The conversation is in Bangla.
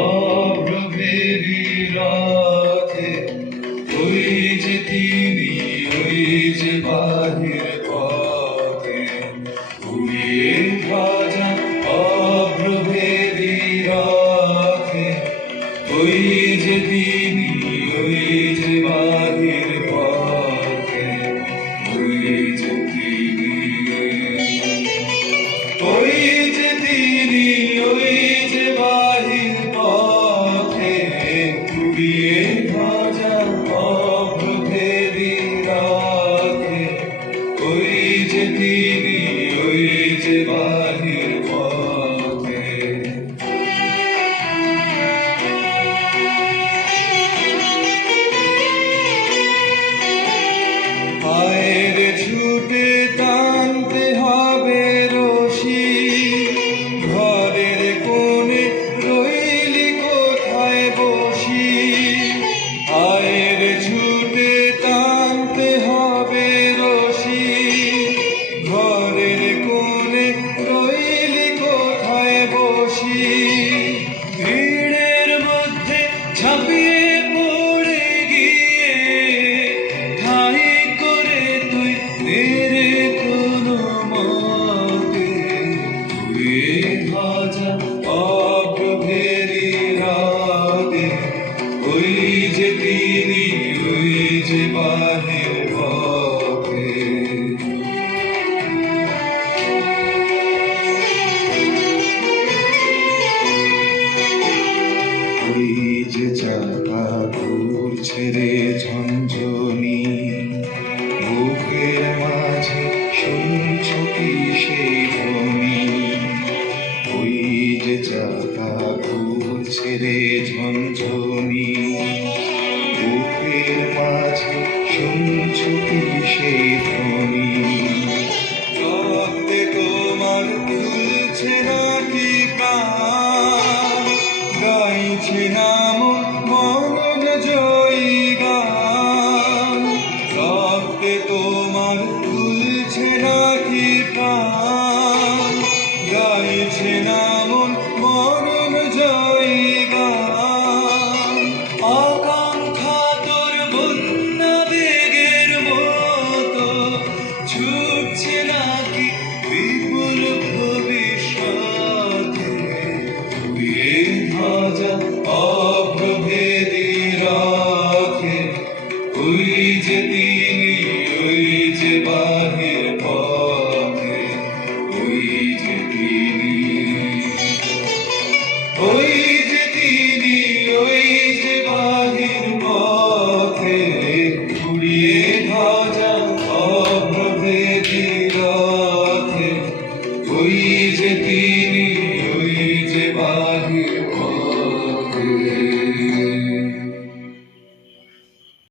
অভ্রভেরি রাতে ওই যে তিনি, ওই যে বাহির পথে উড়িয়ে ভাজা অভ্রভেরি রাতে ওই যে তিনি, ওই যে বাহির পথে ওই যে তিনি, ওই যে তিনি, ওই যে বাহির পথে উড়িয়ে ভাজা অভ্রভেরি রাতে ওই যে তিনি, ওই যে বাহির পথে। পায়ের ছুটে টানতে হবে রশি, ঘরের কোণে রইলি কোথায় বসি। পায়ের ছুটে টানতে হবে রশি, ঘরের কোণে রইলি কোথায় বসি। ভিড়ের মধ্যে ঝাঁপিয়ে পড়ে গিয়ে ঠাই করে তুই নেড়ে কোনো মতে ধুয়ে ভাজা অভ্রভেরি রাতে ওই যে তিনি, ওই যে বাহির পথে। ওই যে চাকা ঘুরছে রে ঝঞ্ঝনি, বুকের মাঝে শুনছ কি সেই ধ্বনি। ওই যে চাকা ঘুরছে রে ঝঞ্ঝনি, বুকের মাঝে শুনছ কি সেই ধ্বনি। রক্তে তোমার দুলছে নাকি প্রাণ, গাইছে নাম মনন জয়ী গান। রক্তে তোমার দুলছে নাকি প্রাণ, গাইছে নাম মনন জয়ী গান। আকাঙ্ক্ষা তোর বন্যা বেগের মতো ছুটছে নাকি বিপুল ভবিষ্যতে ধুয়ে ভাজা অভ্রভেরি রাতে ওই যে তিনি, ওই যে বাহির পথে ওই যে তিনি, ওই যে তিনি, ওই যে বাহির পথে।